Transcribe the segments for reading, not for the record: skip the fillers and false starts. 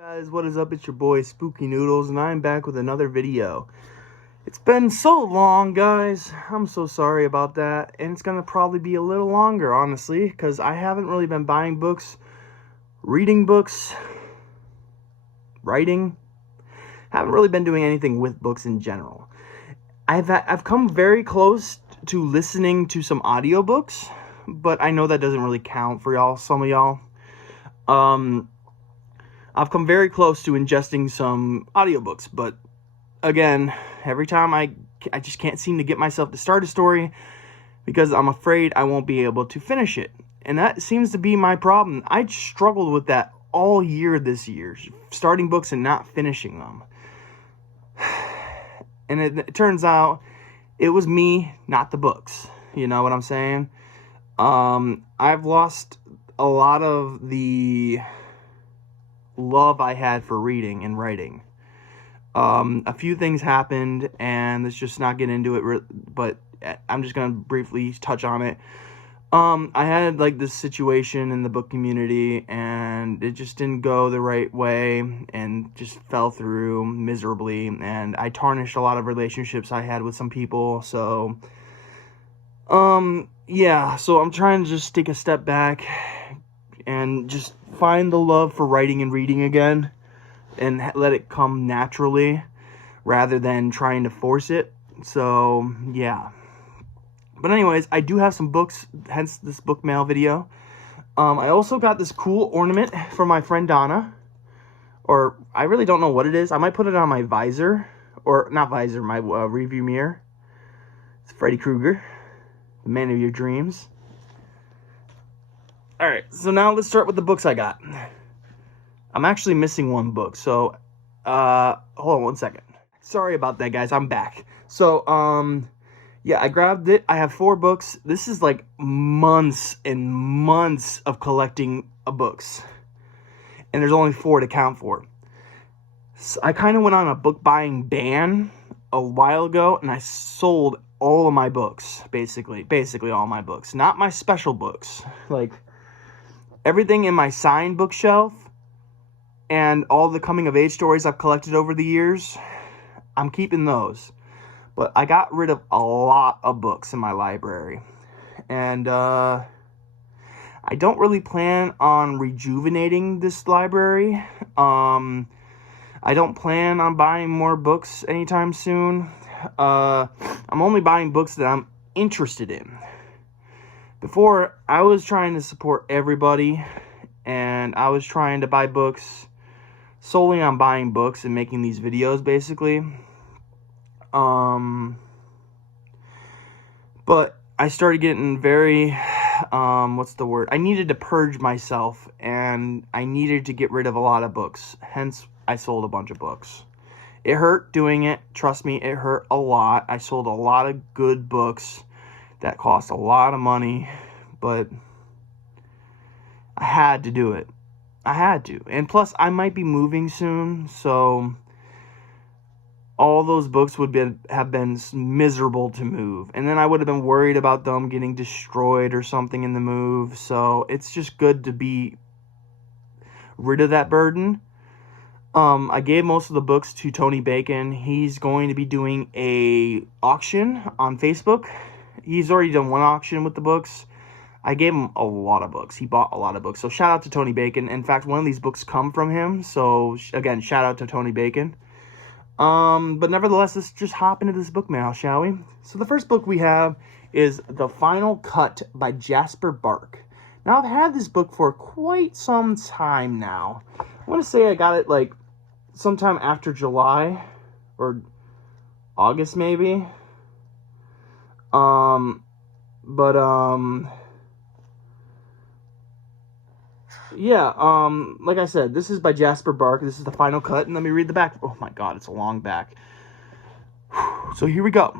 Guys, what is up? It's your boy Spooky Noodles, and I'm back with another video. It's been so long, guys. I'm so sorry about that, and it's gonna probably be a little longer, honestly, because I haven't really been buying books, reading books, writing. Haven't really been doing anything with books in general. I've come very close to listening to some audiobooks, but I know that doesn't really count for y'all. Some of y'all. I've come very close to ingesting some audiobooks, but again, every time I just can't seem to get myself to start a story because I'm afraid I won't be able to finish it. And that seems to be my problem. I struggled with that all year this year, starting books and not finishing them. And it turns out it was me, not the books. You know what I'm saying? I've lost a lot of the love I had for reading and writing. A few things happened, and let's just not get into it, but I'm just gonna briefly touch on it. I had like this situation in the book community, and it just didn't go the right way, and just fell through miserably, and I tarnished a lot of relationships I had with some people, so yeah, so I'm trying to just take a step back and just find the love for writing and reading again and let it come naturally rather than trying to force it. So yeah, but anyways, I do have some books, hence this book mail video. I also got this cool ornament from my friend Donna, or I really don't know what it is. I might put it on my visor, or not visor, my review mirror. It's Freddy Krueger, the man of your dreams. Alright, so now let's start with the books I got. I'm actually missing one book, so, hold on one second. Sorry about that, guys, I'm back. So, yeah, I grabbed it. I have 4 books. This is like months and months of collecting books. And there's only 4 to count for. So I kind of went on a book buying ban a while ago, and I sold all of my books, basically all my books. Not my special books, like everything in my signed bookshelf and all the coming of age stories I've collected over the years, I'm keeping those. But I got rid of a lot of books in my library. And I don't really plan on rejuvenating this library. I don't plan on buying more books anytime soon. I'm only buying books that I'm interested in. Before, I was trying to support everybody, and I was trying to buy books solely on buying books and making these videos, basically. But I started getting very, what's the word? I needed to purge myself, and I needed to get rid of a lot of books. Hence, I sold a bunch of books. It hurt doing it. Trust me, it hurt a lot. I sold a lot of good books that cost a lot of money, but I had to do it. I had to. And plus, I might be moving soon, so all those books would have been miserable to move. And then I would have been worried about them getting destroyed or something in the move. So it's just good to be rid of that burden. I gave most of the books to Tony Bacon. He's going to be doing a auction on Facebook. He's already done one auction with the books. I gave him a lot of books. He bought a lot of books. So shout out to Tony Bacon. In fact, one of these books come from him. So again, shout out to Tony Bacon. But nevertheless, let's just hop into this book mail, shall we? So the first book we have is The Final Cut by Jasper Bark. Now, I've had this book for quite some time now. I want to say I got it like sometime after July or August maybe. Yeah, like I said, this is by Jasper Bark. This is The Final Cut, and let me read the back. Oh my god, it's a long back. So here we go.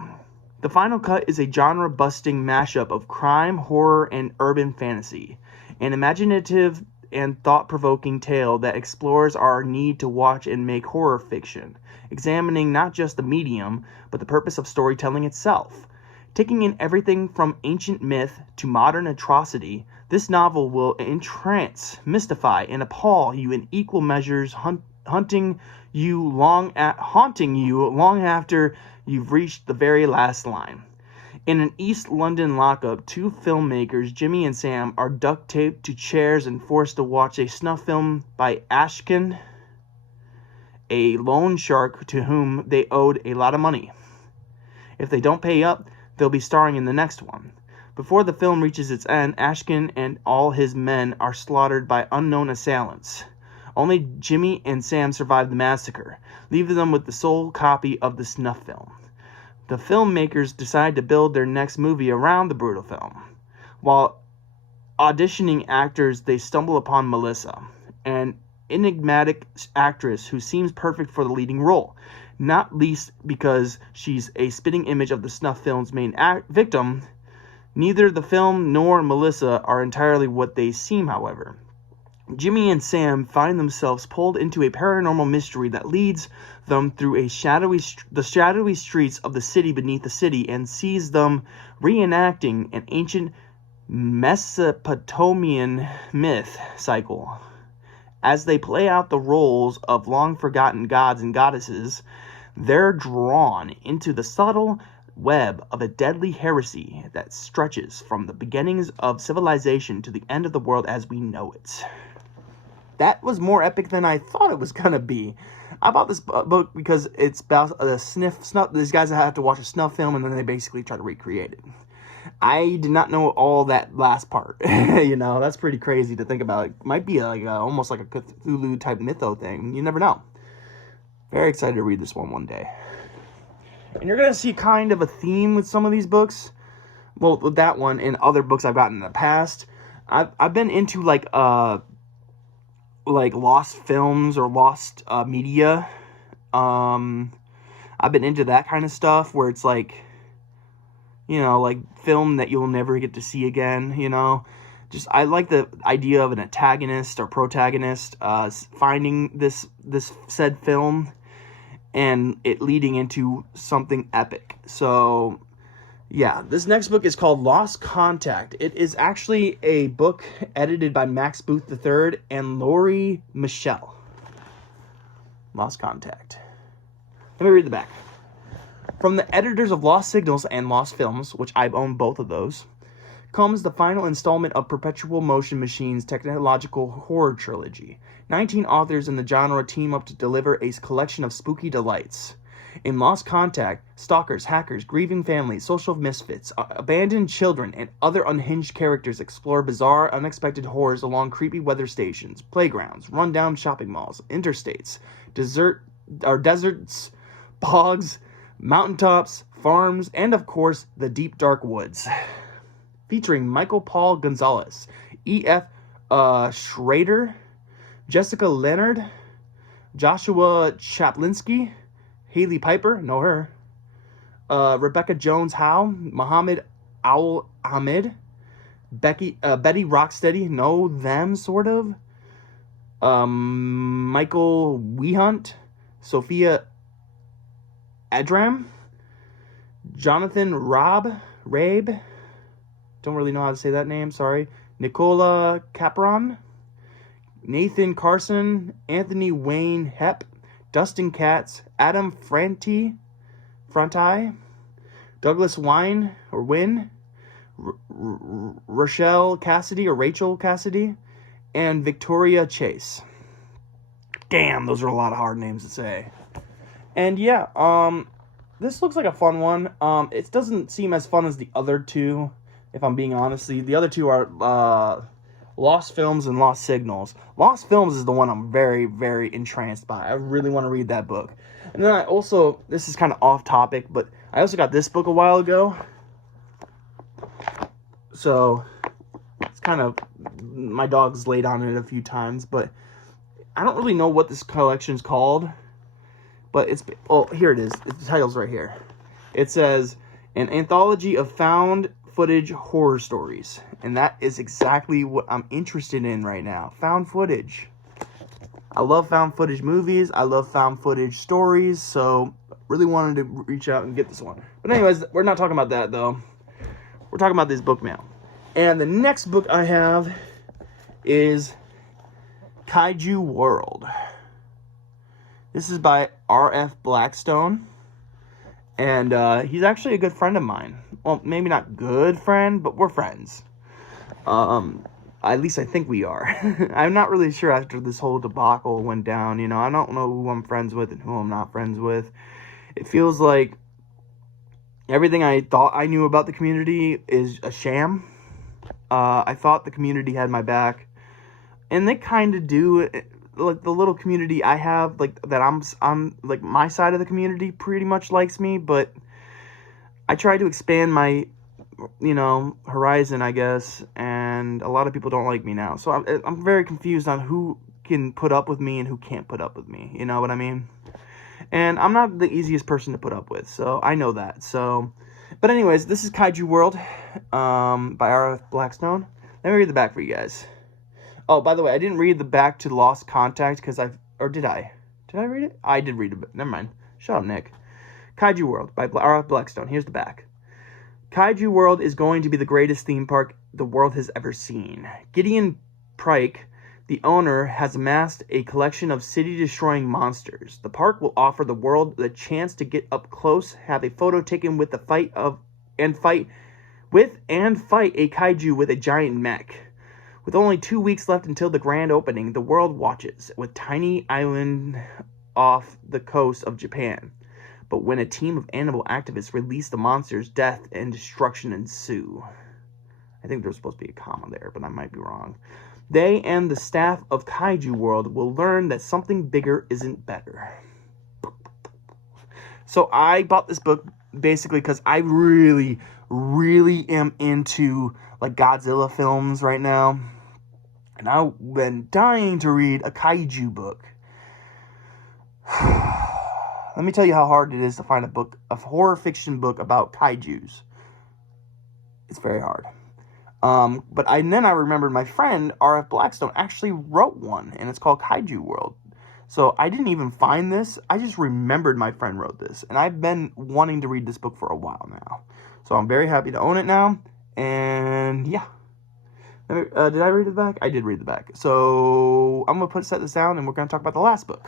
The Final Cut is a genre-busting mashup of crime, horror, and urban fantasy. An imaginative and thought-provoking tale that explores our need to watch and make horror fiction, examining not just the medium, but the purpose of storytelling itself. Taking in everything from ancient myth to modern atrocity, this novel will entrance, mystify, and appall you in equal measures, haunting you long after you've reached the very last line. In an East London lockup, two filmmakers, Jimmy and Sam, are duct taped to chairs and forced to watch a snuff film by Ashkin, a loan shark to whom they owed a lot of money. If they don't pay up, they'll be starring in the next one. Before the film reaches its end, Ashkin and all his men are slaughtered by unknown assailants. Only Jimmy and Sam survive the massacre, leaving them with the sole copy of the snuff film. The filmmakers decide to build their next movie around the brutal film. While auditioning actors, they stumble upon Melissa, an enigmatic actress who seems perfect for the leading role, not least because she's a spitting image of the snuff film's main victim. Neither the film nor Melissa are entirely what they seem, however. Jimmy and Sam find themselves pulled into a paranormal mystery that leads them through the shadowy streets of the city beneath the city and sees them reenacting an ancient Mesopotamian myth cycle. As they play out the roles of long-forgotten gods and goddesses, they're drawn into the subtle web of a deadly heresy that stretches from the beginnings of civilization to the end of the world as we know it. That was more epic than I thought it was going to be. I bought this book because it's about a snuff. These guys have to watch a snuff film and then they basically try to recreate it. I did not know all that last part. That's pretty crazy to think about. It might be almost like a Cthulhu type mytho thing. You never know. Very excited to read this one day. And you're going to see kind of a theme with some of these books. Well, with that one and other books I've gotten in the past. I've been into like lost films or lost media. I've been into that kind of stuff where it's like film that you'll never get to see again, Just, I like the idea of an antagonist or protagonist finding this said film and it leading into something epic. So, yeah, this next book is called Lost Contact. It is actually a book edited by Max Booth III and Laurie Michelle. Lost Contact. Let me read the back. From the editors of Lost Signals and Lost Films, which I've owned both of those, comes the final installment of Perpetual Motion Machine's technological horror trilogy. 19 authors in the genre team up to deliver a collection of spooky delights. In Lost Contact, stalkers, hackers, grieving families, social misfits, abandoned children, and other unhinged characters explore bizarre, unexpected horrors along creepy weather stations, playgrounds, rundown shopping malls, interstates, deserts, bogs, mountaintops, farms, and of course, the deep dark woods. Featuring Michael Paul Gonzalez, E.F. Schrader, Jessica Leonard, Joshua Chaplinsky, Haley Piper, know her, Rebecca Jones Howe, Muhammad Owl Ahmed, Betty Rocksteady, know them sort of, Michael Wehunt, Sophia Adram, Jonathan Rabe, don't really know how to say that name, sorry, Nicola Capron, Nathan Carson, Anthony Wayne Hepp, Dustin Katz, Adam Franti, Douglas Wynn, Rachel Cassidy, and Victoria Chase. Damn, those are a lot of hard names to say. And yeah, this looks like a fun one. It doesn't seem as fun as the other two, if I'm being honest. The other two are Lost Films and Lost Signals. Lost Films is the one I'm very, very entranced by. I really want to read that book. And then I also, this is kind of off topic, but I also got this book a while ago. So, it's kind of, my dog's laid on it a few times, but I don't really know what this collection's called. But it's, oh, here it is. The title's right here. It says, An Anthology of Found Footage Horror Stories. And that is exactly what I'm interested in right now. Found footage. I love found footage movies. I love found footage stories. So, really wanted to reach out and get this one. But anyways, we're not talking about that, though. We're talking about this book now. And the next book I have is Kaiju World. This is by R.F. Blackstone. And he's actually a good friend of mine. Well, maybe not good friend, but we're friends. At least I think we are. I'm not really sure after this whole debacle went down. You know, I don't know who I'm friends with and who I'm not friends with. It feels like everything I thought I knew about the community is a sham. I thought the community had my back, and they kind of do. Like the little community I have, like that I'm like my side of the community pretty much likes me, but I try to expand my, you know, horizon, I guess, and a lot of people don't like me now. So I'm very confused on who can put up with me and who can't put up with me. You know what I mean? And I'm not the easiest person to put up with, so I know that. So, but anyways, this is Kaiju World, by R.F. Blackstone. Let me read the back for you guys. Oh, by the way, I didn't read the back to Lost Contact because or did I? Did I read it? I did read it. Never mind. Shut up, Nick. Kaiju World by R.F. Blackstone. Here's the back. Kaiju World is going to be the greatest theme park the world has ever seen. Gideon Pryke, the owner, has amassed a collection of city-destroying monsters. The park will offer the world the chance to get up close, have a photo taken with the fight a kaiju with a giant mech. With only 2 weeks left until the grand opening, the world watches, with tiny island off the coast of Japan. But when a team of animal activists release the monsters, death and destruction ensue. I think there's supposed to be a comma there, but I might be wrong. They and the staff of Kaiju World will learn that something bigger isn't better. So I bought this book basically because I really, really am into like Godzilla films right now. And I've been dying to read a kaiju book. Let me tell you how hard it is to find a horror fiction book about kaijus. It's very hard. But then I remembered my friend R.F. Blackstone actually wrote one, and it's called Kaiju World. So I didn't even find this. I just remembered my friend wrote this, and I've been wanting to read this book for a while now. So I'm very happy to own it now, and yeah. Did I read the back? I did read the back. So I'm going to set this down, and we're going to talk about the last book.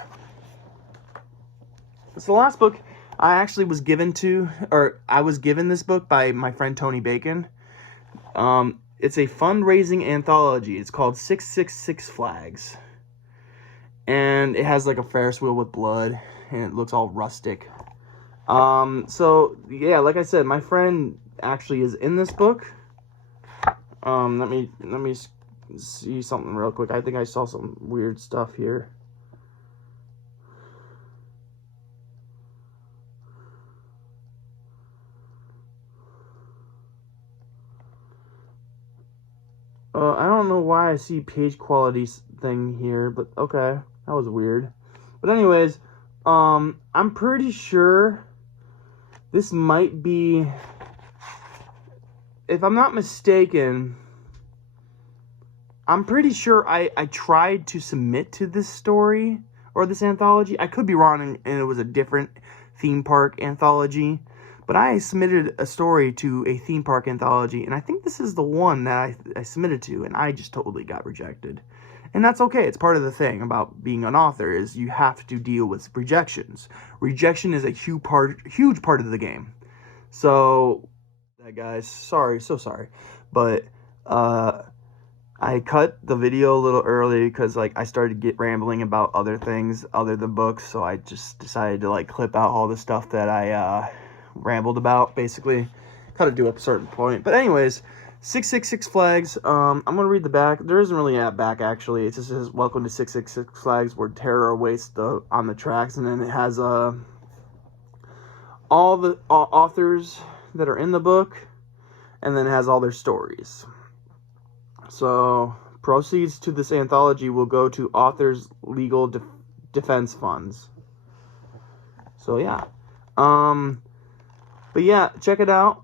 So the last book I actually was given this book by my friend Tony Bacon. It's a fundraising anthology. It's called 666 Flags. And it has like a Ferris wheel with blood, and it looks all rustic. So yeah, like I said, my friend actually is in this book. Let me see something real quick. I think I saw some weird stuff here. I don't know why I see page quality thing here, but okay, that was weird. But anyways, I'm pretty sure this might be, if I'm not mistaken, I'm pretty sure I tried to submit to this story or this anthology. I could be wrong, and it was a different theme park anthology. But I submitted a story to a theme park anthology, and I think this is the one that I submitted to, and I just totally got rejected. And that's okay. It's part of the thing about being an author is you have to deal with rejections. Rejection is a huge part of the game. So, guys, so sorry. But I cut the video a little early because like I started to get rambling about other things other than books. So I just decided to like clip out all the stuff that I rambled about, basically. Cut it to a certain point. But anyways, 666 Flags. I'm gonna read the back. There isn't really a back actually. It just says welcome to 666 Flags, where terror awaits on the tracks, and then it has all the authors that are in the book, and then it has all their stories. So proceeds to this anthology will go to authors' legal defense funds. So yeah. But yeah, check it out.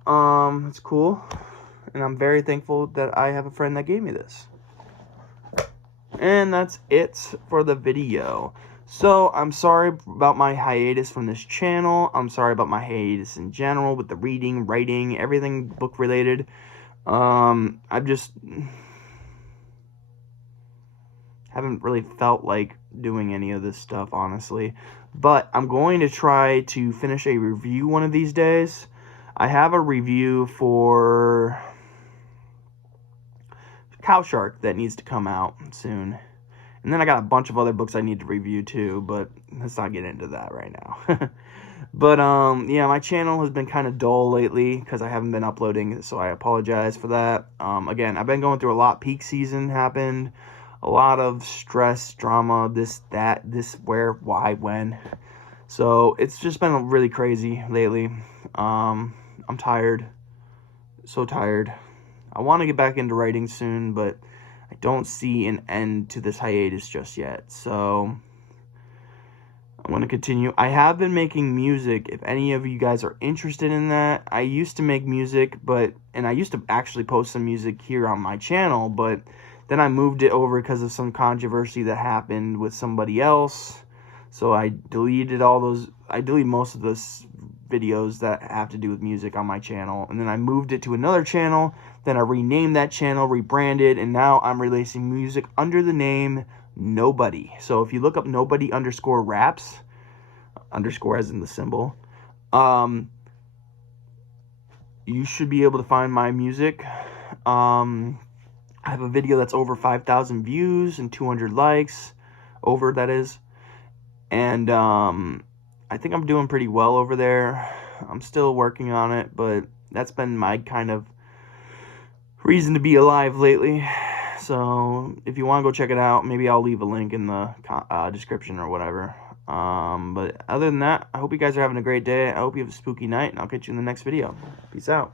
It's cool. And I'm very thankful that I have a friend that gave me this. And that's it for the video. So, I'm sorry about my hiatus from this channel. I'm sorry about my hiatus in general with the reading, writing, everything book related. I just haven't really felt like doing any of this stuff, honestly. But I'm going to try to finish a review one of these days. I have a review for Cow Shark that needs to come out soon. And then I got a bunch of other books I need to review too, but let's not get into that right now. But, yeah, my channel has been kind of dull lately because I haven't been uploading, so I apologize for that. Again, I've been going through a lot. Peak season happened. A lot of stress, drama, this, that, this, where, why, when. So, it's just been really crazy lately. I'm tired. So tired. I want to get back into writing soon, but I don't see an end to this hiatus just yet. So I'm going to continue. I have been making music. If any of you guys are interested in that, I used to make music, and I used to actually post some music here on my channel, but then I moved it over because of some controversy that happened with somebody else. So I deleted most of those videos that have to do with music on my channel, and then I moved it to another channel. Then I renamed that channel, rebranded, and now I'm releasing music under the name Nobody. So if you look up nobody_raps, underscore as in the symbol, you should be able to find my music. I have a video that's over 5,000 views and 200 likes, over that is, and I think I'm doing pretty well over there. I'm still working on it, but that's been my kind of reason to be alive lately. So if you want to go check it out, maybe I'll leave a link in the description or whatever. But other than that, I hope you guys are having a great day. I hope you have a spooky night, and I'll catch you in the next video. Peace out.